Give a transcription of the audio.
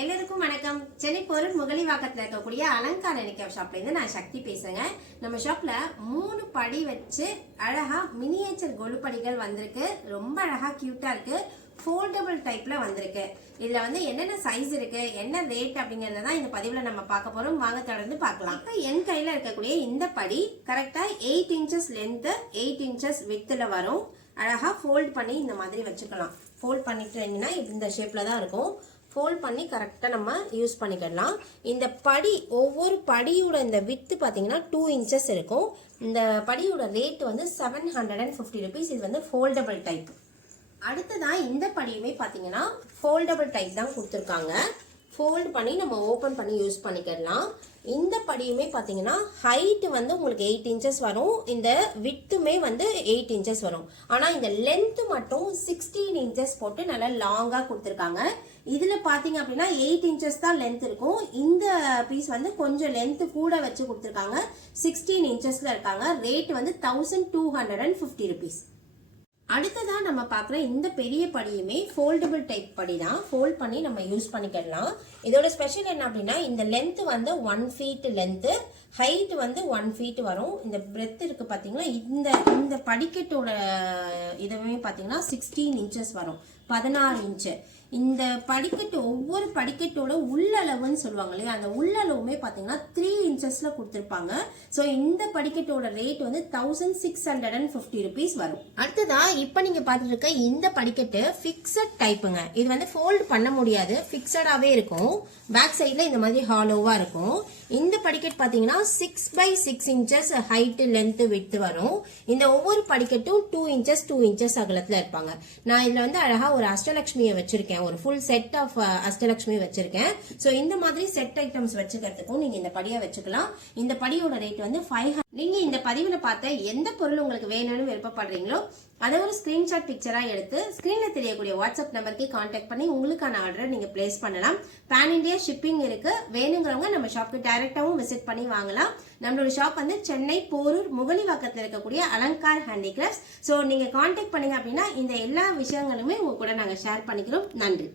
எல்லாருக்கும் வணக்கம். சென்னை பொருள் முகலிவாக்கத்தில் இருக்கக்கூடிய அலங்கார நெக்லஸ் ஷாப்ல இருந்து நான் சக்தி பேசுறேங்க. நம்ம ஷாப்ல 3 படி வச்சு அழகா மினியேச்சர் கொலுப்படிகள் வந்திருக்கு. ரொம்ப அழகா கியூட்டா இருக்கு. ஃபோல்டபிள் டைப்ல வந்திருக்கு. இதுல வந்து என்னென்ன சைஸ் இருக்கு, என்ன ரேட் அப்படிங்கறத தான் இந்த பதிவுல நம்ம பார்க்க போறோம். வாங்க தொடர்ந்து பார்க்கலாம். இப்போ என் கையில இருக்கக்கூடிய இந்த படி கரெக்டா 8 இன்ச்சஸ் லென்த், 8 இன்ச்சஸ் வித்ல வரும். அழகா ஃபோல்ட் பண்ணி இந்த மாதிரி வச்சுக்கலாம். ஃபோல்ட் பண்ணிட்டீங்கன்னா இந்த ஷேப்ல தான் இருக்கும். ஃபோல்ட் பண்ணி கரெக்டாக நம்ம யூஸ் பண்ணிக்கலாம். இந்த படி ஒவ்வொரு படியோட இந்த வித்து பார்த்தீங்கன்னா 2 இன்ச்சஸ் இருக்கும். இந்த படியோட ரேட் வந்து 750 ருபீஸ். இது வந்து ஃபோல்டபிள் டைப். அடுத்ததான் இந்த படியுமே பார்த்தீங்கன்னா ஃபோல்டபிள் டைப் தான் கொடுத்துருக்காங்க. ஃபோல்ட் பண்ணி நம்ம ஓப்பன் பண்ணி யூஸ் பண்ணிக்கலாம். இந்த படியுமே பார்த்தீங்கன்னா ஹைட் வந்து உங்களுக்கு 8 இன்ச்சஸ் வரும். இந்த வித்துமே வந்து 8 இன்ச்சஸ் வரும். ஆனால் இந்த லென்த் மட்டும் 16 இன்ச்சஸ் போட்டு நல்லா லாங்காக கொடுத்துருக்காங்க. இதில் பார்த்தீங்க அப்படின்னா 8 இன்ச்சஸ் தான் லென்த் இருக்கும். இந்த பீஸ் வந்து கொஞ்சம் லென்த் கூட வச்சு கொடுத்துருக்காங்க. 16 இன்ச்சஸில் இருக்காங்க. ரேட் வந்து 1250 ருபீஸ். அடுத்ததான் நம்ம பார்க்குற இந்த பெரிய படியுமே ஃபோல்டபிள் டைப் படி தான். ஃபோல்ட் பண்ணி நம்ம யூஸ் பண்ணிக்கலாம். இதோட ஸ்பெஷல் என்ன அப்படின்னா இந்த லென்த் வந்து 1 ஃபீட் லென்த்து, ஹைட் வந்து 1 ஃபீட் வரும். இந்த பிரெத் இருக்கு பார்த்தீங்களா, இந்த படிக்கட்டோட இதுவுமே பார்த்தீங்கன்னா 16 இன்ச்சஸ் வரும், 16 இன்ச்சு. இந்த படிக்கட்டு ஒவ்வொரு படிக்கட்டோட உள்ளளவுன்னு சொல்லுவாங்க இல்லையா, அந்த உள்ளளவுமே பார்த்தீங்கன்னா 3 இன்ச்சஸ்ல கொடுத்துருப்பாங்க. ஸோ இந்த படிக்கட்டோட ரேட் வந்து 1650 ருபீஸ் வரும். அடுத்ததா இப்போ நீங்க பார்த்துட்டு இருக்க இந்த படிக்கட்டு ஃபிக்ஸட் டைப்புங்க. இது வந்து ஃபோல்ட் பண்ண முடியாது, ஃபிக்ஸடாவே இருக்கும். பேக் சைட்ல இந்த மாதிரி ஹாலோவா இருக்கும். இந்த படிக்கட் பார்த்தீங்கன்னா 6x6 inches height length with வரும். இந்த ஒவ்வொரு படிக்கட்டும் 2 இன்ச்சஸ் 2 இன்ச்சஸ் அகலத்துல இருப்பாங்க. நான் இதுல வந்து அழகா ஒரு அஷ்டலட்சுமியை வச்சிருக்கேன். ஒரு ஃபுல் செட் ஆஃப் அஷ்டலட்சுமி வச்சிருக்கேன். சோ இந்த மாதிரி செட் ஐட்டம்ஸ் வச்சுக்கிறதுக்கும் நீங்க இந்த படியை வச்சுக்கலாம். இந்த படியோட ரேட் வந்து 500. நீங்க இந்த பதிவுல பார்த்த எந்த பொருள் உங்களுக்கு வேணும்னு விருப்பப்படுறீங்களோ அதை ஒரு ஸ்கிரீன்ஷாட் பிக்சரா எடுத்து ஸ்கிரீன்ல தெரியக்கூடிய வாட்ஸ்அப் நம்பருக்கு கான்டாக்ட் பண்ணி உங்களுக்கான ஆர்டர் நீங்க பிளேஸ் பண்ணலாம். பேன் இண்டியா ஷிப்பிங் இருக்கு. வேணுங்கிறவங்க நம்ம ஷாப்புக்கு டைரக்டாவும் விசிட் பண்ணி வாங்கலாம். நம்மளோட ஷாப் வந்து சென்னை போரூர் முகலிவாக்கத்தில் இருக்கக்கூடிய அலங்கார் ஹேண்டிகிராஃப்ட்ஸ். ஸோ நீங்க கான்டாக்ட் பண்ணீங்க அப்படின்னா இந்த எல்லா விஷயங்களுமே உங்க கூட நாங்க ஷேர் பண்ணிக்கிறோம். நன்றி.